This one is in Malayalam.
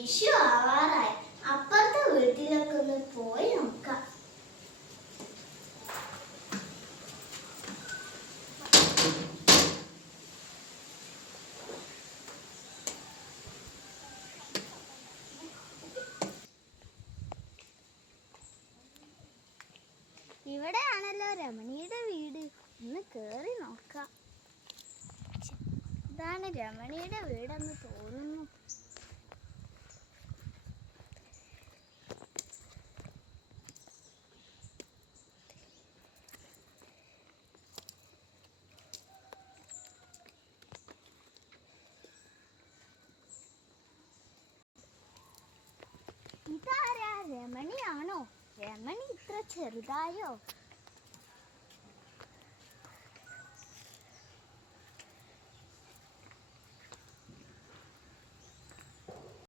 വിഷു ആവാറായി. അപ്പുറത്തെ വീട്ടിലൊക്കെ ഒന്ന് പോയി നോക്കാം. ഇവിടെയാണല്ലോ രമണിയുടെ വീട്. ഒന്ന് കേറി നോക്കാം. ഇതാണ് രമണിയുടെ വീടെന്ന് തോന്നുന്നു. ഇതാരാ? രമണിയാണോ? രമണി ഇത്ര ചെറുതായോ?